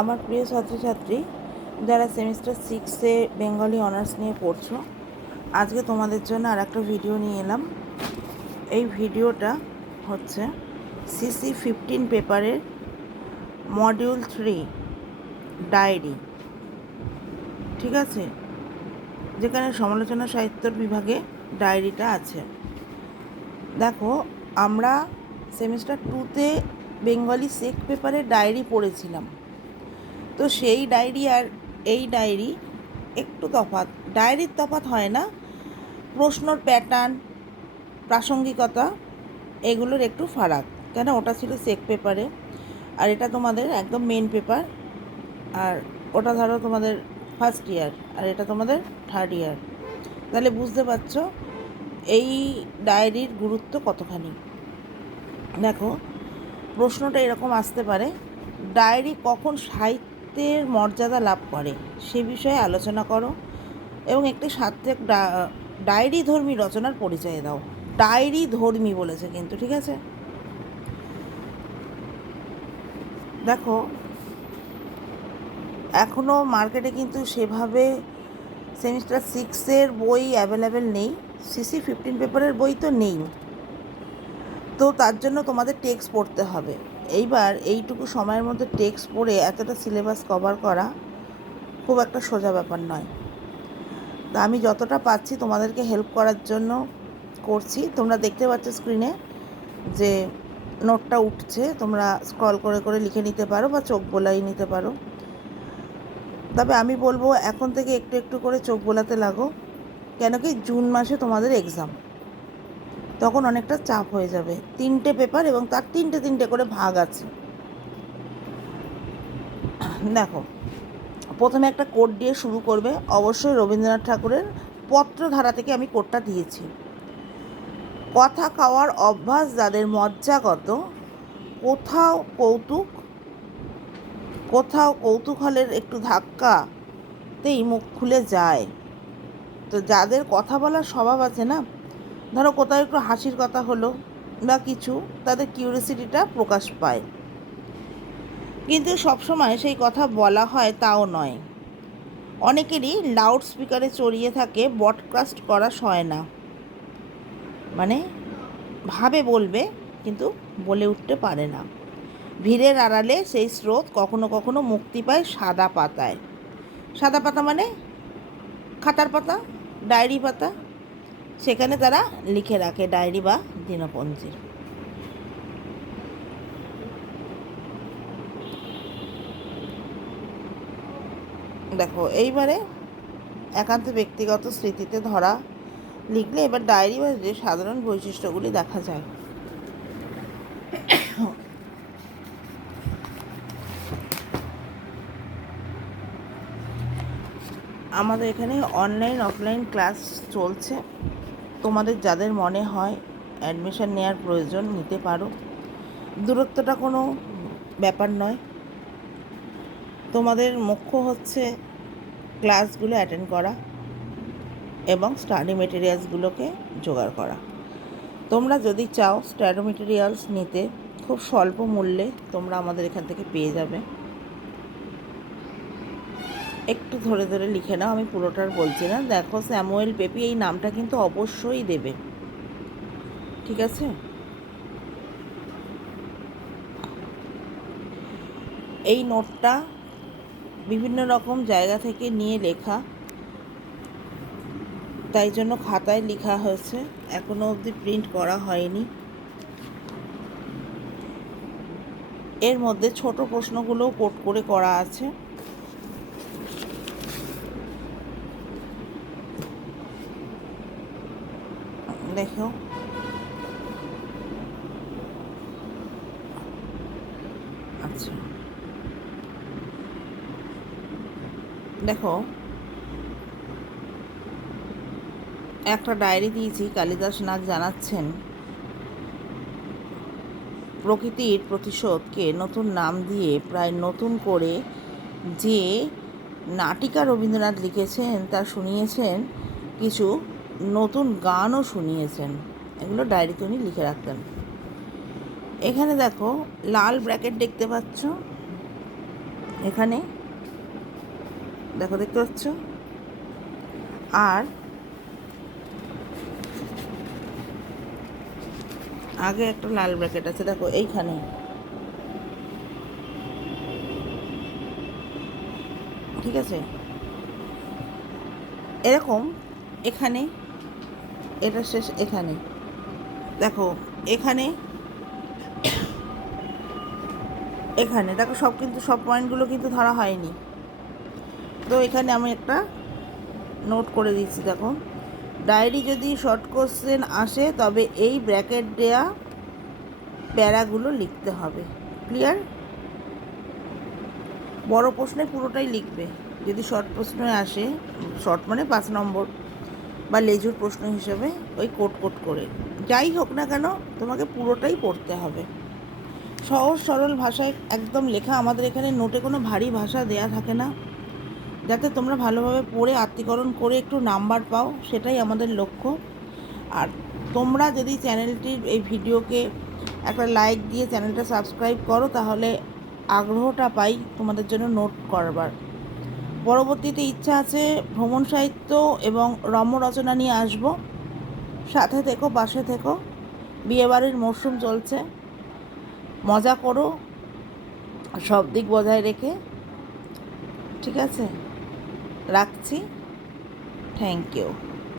আমার প্রিয় ছাত্রছাত্রী যারা সেমিস্টার 6-এ বেঙ্গলি অনার্স নিয়ে পড়ছো, আজকে তোমাদের জন্য আর একটা ভিডিও নিয়ে এলাম। এই ভিডিওটা হচ্ছে CC15 পেপারের মডিউল 3 ডায়েরি, ঠিক আছে, যেখানে সমালোচনা সাহিত্যর বিভাগে ডায়েরিটা আছে। দেখো, আমরা সেমিস্টার 2-তে বেঙ্গলি সেক পেপারের ডায়েরি পড়েছিলাম, তো সেই ডায়েরি আর এই ডায়েরি একটু তফাৎ। ডায়েরির তফাৎ হয় না, প্রশ্নর প্যাটার্ন, প্রাসঙ্গিকতা এগুলোর একটু ফারাক। কেন, ওটা ছিল সেক পেপারে আর এটা তোমাদের একদম মেন পেপার, আর ওটা ধরো তোমাদের ফার্স্ট ইয়ার আর এটা তোমাদের থার্ড ইয়ার। তাহলে বুঝতে পারছো এই ডায়েরির গুরুত্ব কতখানি। দেখো, প্রশ্নটা এরকম আসতে পারে: ডায়েরি কখন সাহিত্যের মর্যাদা লাভ করে সে বিষয়ে আলোচনা করো এবং একটি সার্থক ডায়েরি ধর্মী রচনার পরিচয় দাও। ডায়েরি ধর্মী বলেছে কিন্তু, ঠিক আছে। দেখো, এখনও মার্কেটে কিন্তু সেভাবে সেমিস্টার 6-এর বই অ্যাভেলেবেল নেই, CC15 পেপারের বই তো নেই, তো তার জন্য তোমাদের টেক্সট পড়তে হবে। এইবার এইটুকু সময়ের মধ্যে টেক্সট পড়ে এতটা সিলেবাস কভার করা খুব একটা সোজা ব্যাপার নয়। তা আমি যতটা পাচ্ছি তোমাদেরকে হেল্প করার জন্য করছি। তোমরা দেখতে পাচ্ছ স্ক্রিনে যে নোটটা উঠছে, তোমরা স্ক্রল করে করে লিখে নিতে পারো বা চোখ বোলাই নিতে পারো। তবে আমি বলবো এখন থেকে একটু একটু করে চোখ বোলাতে লাগো, কেন কি জুন মাসে তোমাদের এক্সাম, তখন অনেকটা চাপ হয়ে যাবে। 3টে পেপার এবং তার 3টে করে ভাগ আছে। দেখো, প্রথমে একটা কোড দিয়ে শুরু করবে, অবশ্যই রবীন্দ্রনাথ ঠাকুরের পত্রধারা থেকে আমি কোডটা দিয়েছি। কথা খাওয়ার অভ্যাস যাদের মজ্জাগত, কোথাও কৌতূহলের একটু ধাক্কাতেই মুখ খুলে যায়। তো যাদের কথা বলার স্বভাব আছে না, ধরো কোথাও একটু হাসির কথা হলো বা কিছু, তাদের কিউরিসিটিটা প্রকাশ পায়, কিন্তু সবসময় সেই কথা বলা হয় তাও নয়। অনেকেরই লাউড স্পিকারে চড়িয়ে থাকে, ব্রডকাস্ট করা হয় না, মানে ভাবে বলবে কিন্তু বলে উঠতে পারে না। ভিড়ের আড়ালে সেই স্রোত কখনো কখনো মুক্তি পায় সাদা পাতায়। সাদা পাতা মানে খাতার পাতা, ডায়েরি পাতা, সেখানে তারা লিখে রাখে ডায়েরি বা দিনপঞ্জি। দেখো, এইবারে একান্ত ব্যক্তিগত স্মৃতিতে ধরা লিখলে এবার ডায়েরি বা যে সাধারণ বৈশিষ্ট্যগুলি দেখা যায়। আমাদের এখানে অনলাইন অফলাইন ক্লাস চলছে, তোমাদের যাদের মনে হয় অ্যাডমিশন নেওয়ার প্রয়োজন নিতে পারো। দূরত্বটা কোনো ব্যাপার নয়, তোমাদের মুখ্য হচ্ছে ক্লাসগুলো অ্যাটেন্ড করা এবং স্টাডি মেটেরিয়ালসগুলোকে জোগাড় করা। তোমরা যদি চাও স্টাডি মেটেরিয়ালস নিতে, খুব স্বল্প মূল্যে তোমরা আমাদের এখান থেকে পেয়ে যাবে। একটু ধরে ধরে লিখে নাও, আমি পুরোটার বলছি না। দেখো, স্যামুয়েল পেপি এই নামটা কিন্তু অবশ্যই দেবে, ঠিক আছে। এই নোটটা বিভিন্ন রকম জায়গা থেকে নিয়ে লেখা, তাই জন্য খাতায় লেখা হয়েছে, এখনও অবধি প্রিন্ট করা হয়নি। এর মধ্যে ছোট প্রশ্নগুলোও কোট করে করা আছে। দেখো, আচ্ছা, দেখো, একটা ডায়েরি দিয়েছি। কালিদাস নাগ জানাচ্ছেন, প্রকৃতির প্রতিশোধকে নতুন নাম দিয়ে প্রায় নতুন করে যে নাটিকা রবীন্দ্রনাথ লিখেছেন তা শুনিয়েছেন, কিছু নতুন গানও শুনিয়েছেন। এগুলো ডায়েরিতে উনি লিখে রাখতেন। এখানে দেখো, লাল ব্র্যাকেট দেখতে পাচ্ছ, এখানে দেখো, দেখতে পাচ্ছ? আর আগে একটা লাল ব্র্যাকেট আছে, দেখো এইখানে, ঠিক আছে? এরকম এখানে, এটা শেষ এখানে, দেখো এখানে, এখানে দেখো, সব কিন্তু সব পয়েন্টগুলো কিন্তু ধরা হয়নি। তো এখানে আমি একটা নোট করে দিচ্ছি, দেখো, ডায়েরি যদি শর্ট কোশ্চেন আসে তবে এই ব্র্যাকেট দেয়া প্যারাগুলো লিখতে হবে। ক্লিয়ার? বড় প্রশ্নে পুরোটাই লিখবে। যদি শর্ট প্রশ্ন আসে, শর্ট মানে 5 নম্বর বা লেজুর প্রশ্ন হিসেবে, ওই কোট কোট করে যাই হোক না কেন তোমাকে পুরোটাই পড়তে হবে। সহজ সরল ভাষায় একদম লেখা। আমাদের এখানে নোটে কোনো ভারী ভাষা দেয়া থাকে না, যাতে তোমরা ভালোভাবে পড়ে আত্মীকরণ করে একটু নাম্বার পাও, সেটাই আমাদের লক্ষ্য। আর তোমরা যদি চ্যানেলটির এই ভিডিওকে একটা লাইক দিয়ে চ্যানেলটা সাবস্ক্রাইব করো, তাহলে আগ্রহটা পাই তোমাদের জন্য নোট করবার। পরবর্তীতে ইচ্ছা আছে ভ্রমণ সাহিত্য এবং রম্য রচনা নিয়ে আসব। সাথে থেকো, পাশে থেকো। বিয়েবাড়ির মরশুম চলছে, মজা করো সব দিক বজায় রেখে। ঠিক আছে, রাখছি। Thank you.